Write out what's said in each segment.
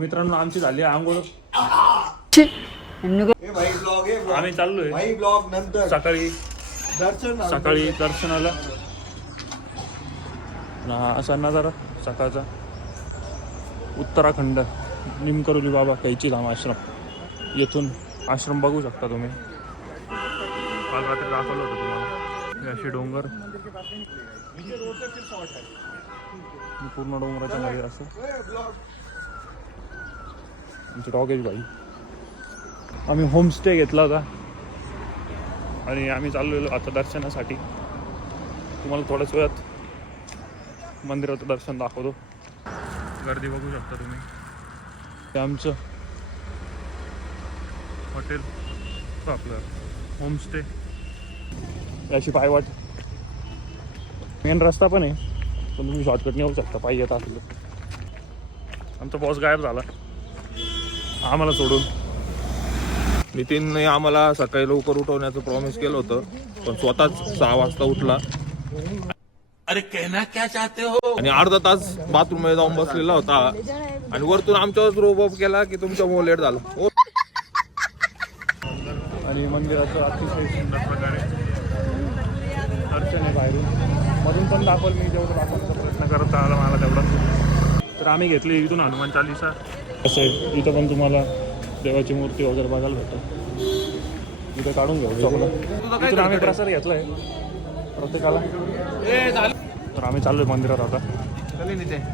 मित्रांनो आमची झाली आहे आंघोळ भाई ब्लॉग vlog. आम्ही चाललोय. भाई ब्लॉग नंतर. सकाळी. दर्शन सकाळी दर्शनाला. असा नजारा सकाळचा. उत्तराखंड निमकरोली बाबा कैची धाम आश्रम. येथून आश्रम बघू शकता तुम्ही. काल रात्री दाखवलं होतं तुम्हाला. असे डोंगर. पूर्ण डोंगराच्या मध्ये असं. आमचे डॉगेज भाई. आम्ही होमस्टे घेतला होता. आणि आम्ही चाललेलो आता दर्शनासाठी. तुम्हाला थोड्याच वेळात मंदिराचं दर्शन दाखवतो. गर्दी बघू शकता तुम्ही. ते आमचं हॉटेल हो, आपलं होमस्टे अशी पायवाट. मेन रस्ता पण आहे. पण तुम्ही शॉर्टकट नेऊ शकता. पाहिजे आता असलं आमचा बॉस गायब झाला. आम्हाला सोडून. नितीनने आम्हाला सकाळी लवकर उठवण्याचं प्रॉमिस केलं होतं पण स्वतःच सहा वाजता उठला. अरे कहना क्या चाहते हो? आणि अर्धा तास बाथरूममध्ये जाऊन बसलेला होता. आणि वरतून आमच्यावर रोप अप केला की तुमच्यामुळे लेट झालं. हो. आणि मंदिराचं अतिशय सुंदर प्रकारे दर्शन आहे बाहेरून. मधून पण दाखवल मी जेवढं दाखवण्याचा प्रयत्न करत आला मला तेवढा. तर आम्ही घेतली इथून हनुमान चालिसा. असं आहे. इथं पण तुम्हाला देवाची मूर्ती वगैरे बघायला भेटतं. इथं काढून घेऊ इथून आम्ही प्रसाद घेतलाय. प्रत्येकाला. तर आम्ही चाललोय मंदिरात आता.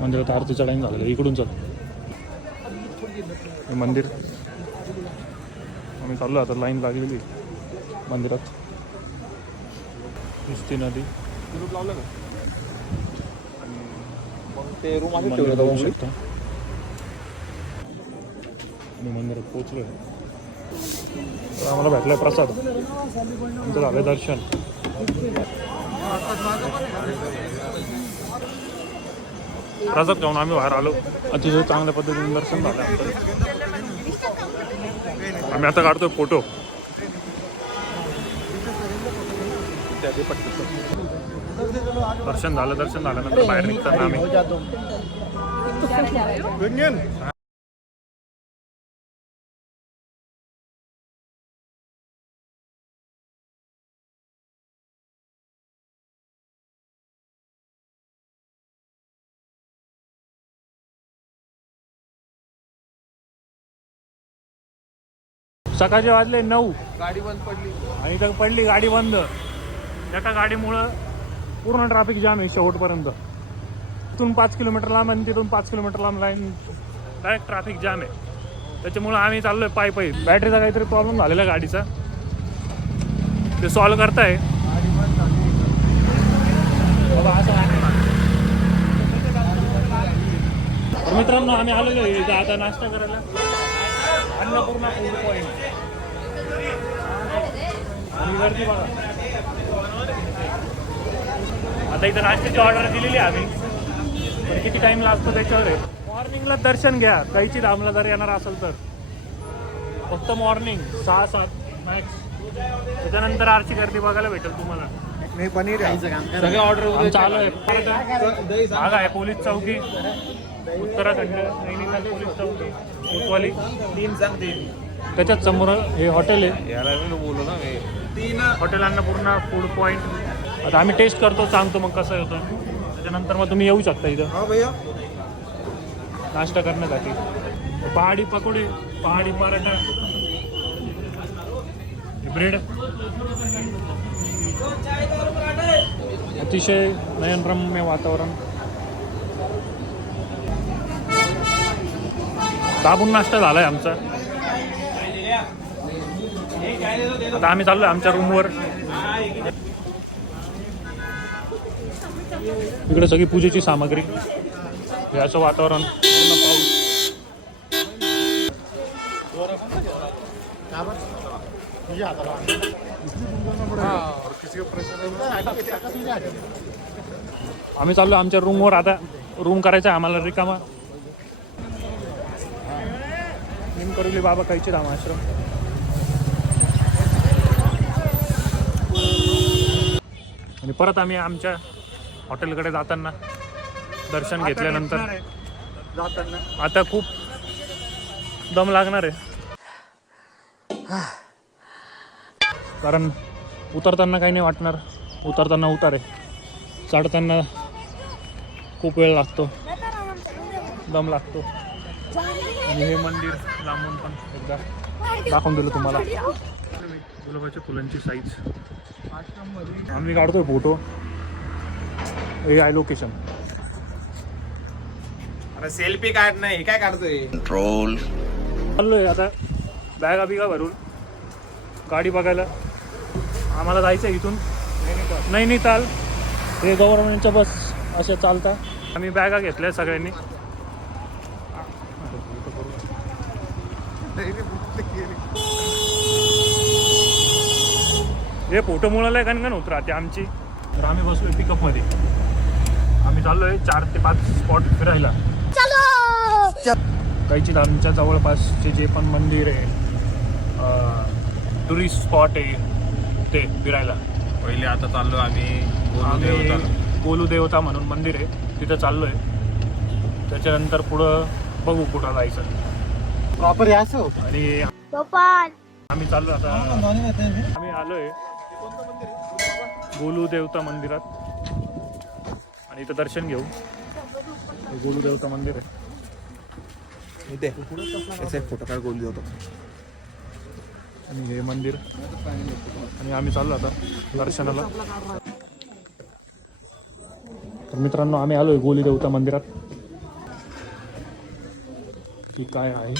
मंदिरात आरतीचा टाइम झालेला आहे. इकडून चल. मंदिर. आम्ही चाललो आता लाईन लागलेली मंदिरात. दिसती नदी. ते रूम शकता. आणि मंदिरात पोचलोय तर आम्हाला भेटलाय प्रसाद. आमचं झालंय दर्शन. प्रसाद खाऊन आम्ही बाहेर आलो. अतिशय चांगल्या पद्धतीने दर्शन झालं आम्ही आता काढतोय फोटो. दर्शन झालं दर्शन झाल्यानंतर बाहेर निघताना आम्ही. सकाळचे वाजले नऊ. गाडी बंद पडली. आणि इथं पडली गाडी बंद. एका गाडीमुळं पूर्ण ट्रॅफिक जाम आहे शेवटपर्यंत. इथून पाच किलोमीटर लांब आणि तिथून पाच किलोमीटर लांब लाईन डायरेक्ट ट्रॅफिक जाम आहे. त्याच्यामुळं आम्ही चाललोय पायी पायी. बॅटरीचा काहीतरी प्रॉब्लेम झालेला आहे गाडीचा. ते सॉल्व्ह करताय. आहे. तर मित्रांनो आम्ही आलेलो आहे आता नाश्ता करायला. अन्नपूर्णा फूड पॉईंट आणि गर्दी बघा. आता इथं नाश्त्याची ऑर्डर दिलेली आहे आम्ही. पण किती टाइम लागतो त्याच्यावर? आहे मॉर्निंगला दर्शन घ्या. कैची धामला जर येणार असेल तर. फक्त मॉर्निंग सहा सात मॅक्स त्याच्यानंतर आरची गर्दी बघायला भेटेल तुम्हाला. मी पनीर सगळे ऑर्डर भाग आहे. पोलीस चौकी. उत्तराखंड नैनिताल पोलीस चौकी कोतवाली. तीन सांग तीन त्याच्याच समोर हे हॉटेल आहे. याला मी बोललो ना मी. तीन. हॉटेल अन्नपूर्णा फूड पॉईंट आता आम्ही टेस्ट करतो सांगतो मग कसं होतं. त्याच्यानंतर मग तुम्ही येऊ शकता इथं. हा भैया. नाश्ता करण्यासाठी. पहाडी पकोडे पहाडी पराठा. ब्रेड अतिशय नयनरम्य वातावरण. दाबून नाश्ता झाला आहे आमचा. आता आम्ही चाललो आमच्या रूमवर इकडे सगळी पूजेची सामग्री. याचं वातावरण. पूर्ण पाऊस आम्ही चाललो आमच्या रूमवर आता रूम करायचा आहे आम्हाला रिकामा. निमकरुली बाबा कायचे धाम आश्रम? आणि परत आम्ही आमच्या हॉटेलकडे जाताना दर्शन घेतल्यानंतर जाताना. आता खूप दम लागणार आहे. कारण उतरताना काही नाही वाटणार. उतरताना उतार. आहे चढताना खूप वेळ लागतो. दम लागतो. आणि हे मंदिर लांबून पण एकदा दाखवून दिलं तुम्हाला. गुलाबाच्या फुलांची साईज आम्ही काढतोय फोटो हे आहे लोकेशन अरे सेल्फी काढ नाही काय काढतोय? चाललोय आता. बॅगा बिगा भरून? गाडी बघायला. आम्हाला जायचं आहे इथून नैनिताल हे गव्हर्नमेंटच्या बस अशा चालता आम्ही बॅगा घेतल्या सगळ्यांनी. हे फोटो मुळाला गणगण होत राहते आमची? तर आम्ही बसलोय पिकअपमध्ये आम्ही चाललोय चार ते पाच स्पॉट फिरायला. काहीची आमच्या जवळपासचे जे पण मंदिर आहे टुरिस्ट स्पॉट आहे ते फिरायला. पहिले आता चाललो आम्ही. गोलू देवता म्हणून मंदिर आहे तिथं चाललोय. त्याच्यानंतर पुढं बघू कुठं जायचं. प्रॉपर यासो आणि आम्ही चाललो आता. आम्ही आलोय. गोलू देवता मंदिरात. आणि इथं दर्शन घेऊ. गोलू देवता मंदिर आहे. इथे. याचा एक फोटो काढ गोलूदेवता. आणि हे मंदिर. आणि आम्ही चाललो आता दर्शनाला. तर मित्रांनो आम्ही आलोय गोली देवता मंदिरात. की काय आहे?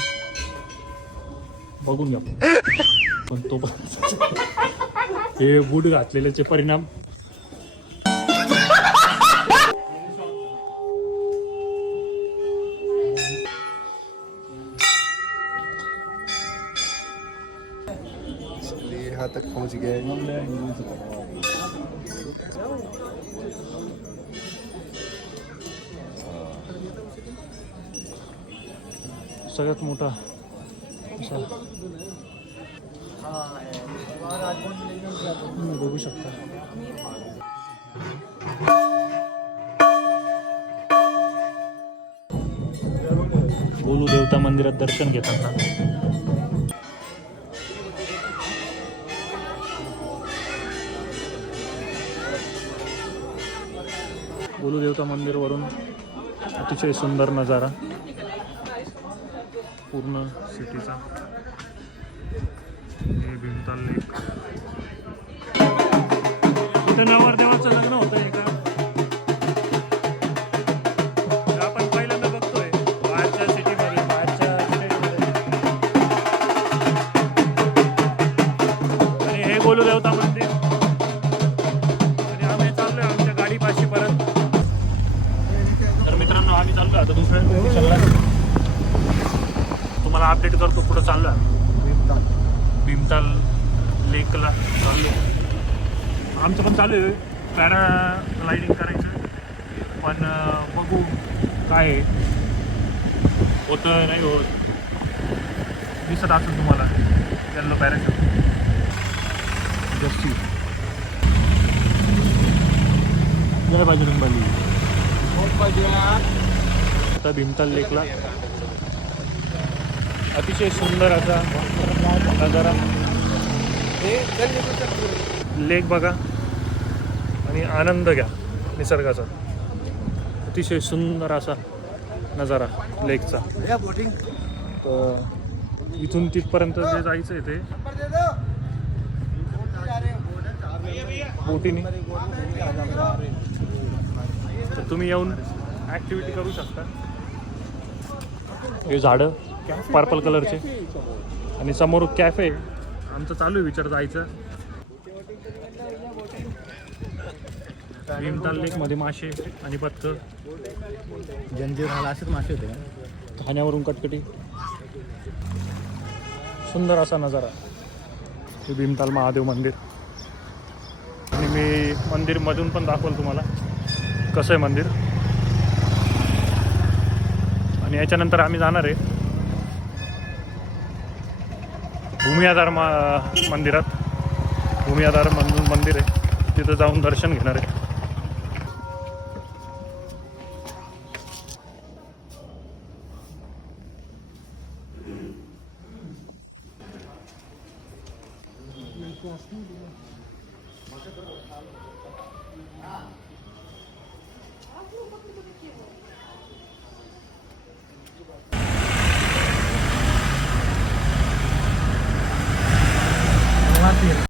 बघून घ्या. पण तो पण हे बूट घातलेल्याचे परिणाम. यहाँ तक पहुँच गए सगळ्यात मोठा असा तुम्ही बघू शकता. गोलू देवता मंदिरात दर्शन घेतात गोलू देवता मंदिरवरून अतिशय सुंदर नजारा. पूर्ण सिटीचा. हे भीमताल लेक इथं नवरदेवाचं लग्न होतं एका. आपण पहिल्यांदा बघतोय बाहेरच्या सिटीमध्ये बाहेरच्या स्टेटमध्ये आणि हे गोलू देवता मंदिर. आणि आम्ही चाललोय आमच्या गाडीपाशी परत. तर मित्रांनो आम्ही चाललोय आता दुसऱ्या लोकेशनला तुम्हाला अपडेट करतो कुठं चाललो भीमताल. लेकला चाललो आमचं पण चालू आहे. पॅराग्लायडिंग करायचं. पण बघू काय आहे. होतं नाही होत. दिसत असेल तुम्हाला. येल्लो पॅराशूट जस्सी जय बजरंग बली आता भीमताल लेकला अतिशय सुंदर असा नजारा. लेक बघा आणि आनंद घ्या निसर्गाचा. अतिशय सुंदर असा नजारा लेकचा. तर इथून तिथपर्यंत जे जायचं आहे ते बोटीने. तर तुम्ही येऊन ॲक्टिव्हिटी करू शकता. हे झाडं पर्पल कलरचे आणि समोर कॅफे आमचं चालू आहे विचार जायचं. भीमताल लेकमध्ये मासे आणि बत्त जंजीर मला असेच मासे होते खाण्यावरून कटकटी. सुंदर असा नजारा. हे भीमताल महादेव मंदिर. आणि मी मंदिरमधून पण दाखवलं तुम्हाला कसं आहे मंदिर. आणि याच्यानंतर आम्ही जाणार आहे भूमी आधार मा मंदिरात. भूमी आधार मंदिर आहे. तिथं जाऊन दर्शन घेणार आहे. Ladeira.